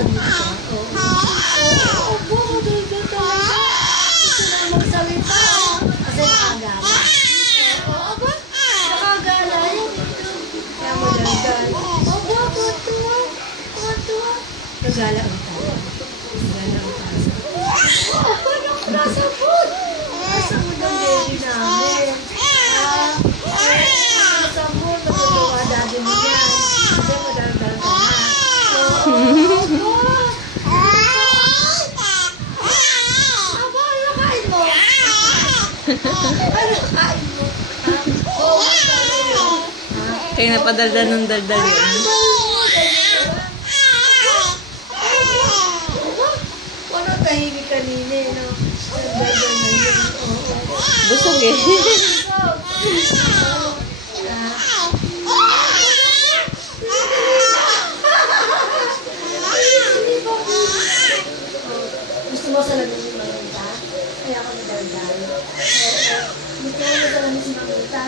sasabihin ka? Oo, daldal talaga. Gusto na magsalita. Kasi nakagala. Oo, aba, nakagala yun. Kaya madaldal. Aba, tuwa. Nagala ang tayo. Nasa food. Nasa food ang baby namin. Nasa food. Natutuwa daddy mo yan. Kasi madaldal ka na. Aba, ano kain mo? Ano kain mo? Kaya napadaldal ng daldal yun. Walang tahimik kanina, no? Daldal na yun. Busog eh. Gusto mo sa lamin si Mamita? Kaya ako nagdaldal. Gusto mo sa lamin si Mamita?